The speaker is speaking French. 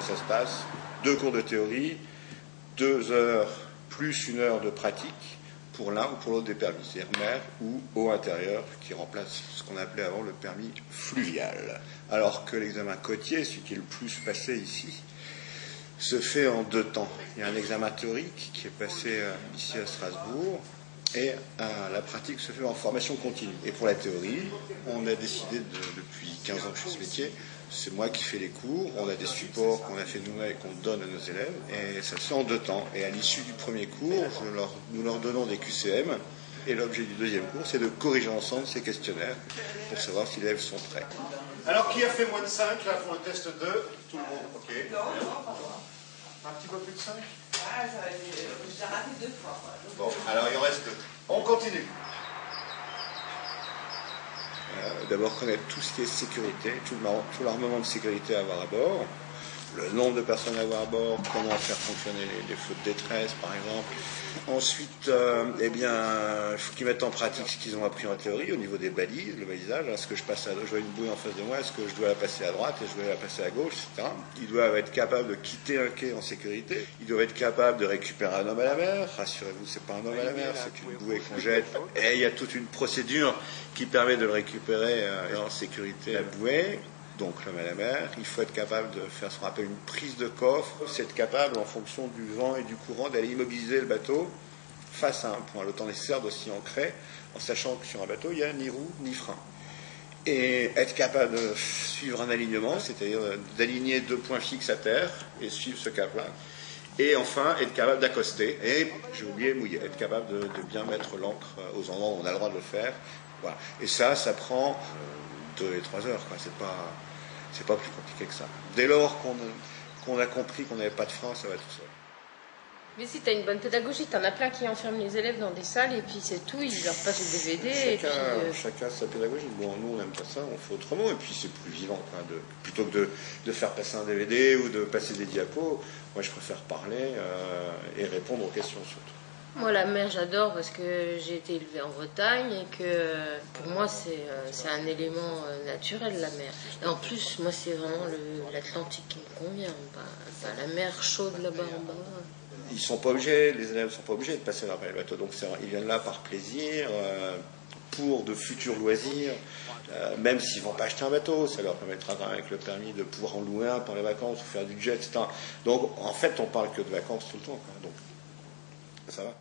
comment ça se passe, 2 cours de théorie, 2 heures plus 1 heure de pratique pour l'un ou pour l'autre des permis, c'est-à-dire mer ou eau intérieure, qui remplace ce qu'on appelait avant le permis fluvial. Alors que l'examen côtier, celui qui est le plus passé ici, se fait en 2 temps. Il y a un examen théorique qui est passé ici à Strasbourg, et la pratique se fait en formation continue. Et pour la théorie, on a décidé depuis 15 ans que je fais ce métier, c'est moi qui fais les cours, on a des supports qu'on a fait nous-mêmes et qu'on donne à nos élèves, et ça se fait en 2 temps. Et à l'issue du premier cours, nous leur donnons des QCM, et l'objet du deuxième cours, c'est de corriger ensemble ces questionnaires pour savoir si les élèves sont prêts. Alors, qui a fait moins de 5 là pour le test 2? Tout le monde, ok. Un petit peu plus de 5? Ah, j'ai raté 2 fois. Bon, alors il en reste 2. On continue. D'abord connaître tout ce qui est sécurité, tout l'armement de sécurité à avoir à bord, le nombre de personnes à avoir à bord, comment faire fonctionner les feux de détresse par exemple. Ensuite, il faut qu'ils mettent en pratique ce qu'ils ont appris en théorie au niveau des balises, le balisage. Est-ce que je vois une bouée en face de moi, est-ce que je dois la passer à droite, est-ce que je dois la passer à gauche, etc. Ils doivent être capables de quitter un quai en sécurité. Ils doivent être capables de récupérer un homme à la mer. Rassurez-vous, c'est pas un homme à la mer, c'est une bouée qu'on jette. Et il y a toute une procédure qui permet de le récupérer en sécurité, la bouée. Donc l'homme à la mer, il faut être capable de faire ce qu'on appelle une prise de coffre, c'est être capable en fonction du vent et du courant d'aller immobiliser le bateau face à un point. Le temps nécessaire d'osciller ancré, en sachant que sur un bateau, il n'y a ni roue ni frein. Et être capable de suivre un alignement, c'est-à-dire d'aligner 2 points fixes à terre et suivre ce cap-là. Et enfin, être capable d'accoster. Et, j'ai oublié, mouiller, être capable de bien mettre l'ancre aux endroits où on a le droit de le faire. Voilà. Et ça prend 2 et 3 heures, quoi. C'est pas plus compliqué que ça. Dès lors qu'on a compris qu'on n'avait pas de frein, ça va tout seul. Mais si tu as une bonne pédagogie, tu en as plein qui enferment les élèves dans des salles et puis c'est tout, ils leur passent les DVD. Chacun a sa pédagogie. Bon, nous on n'aime pas ça, on fait autrement et puis c'est plus vivant. Plutôt que de faire passer un DVD ou de passer des diapos, moi je préfère parler et répondre aux questions surtout. Moi, la mer, j'adore parce que j'ai été élevée en Bretagne et que pour moi, c'est un élément naturel, la mer. Et en plus, moi, c'est vraiment l'Atlantique qui me convient. Pas la mer chaude là-bas en bas. Ils sont pas obligés, les élèves ne sont pas obligés de passer par le bateau. Donc ils viennent là par plaisir, pour de futurs loisirs. Même s'ils ne vont pas acheter un bateau, ça leur permettra quand même avec le permis de pouvoir en louer un pendant les vacances ou faire du jet, etc. Donc en fait, on parle que de vacances tout le temps, quoi. Donc ça va.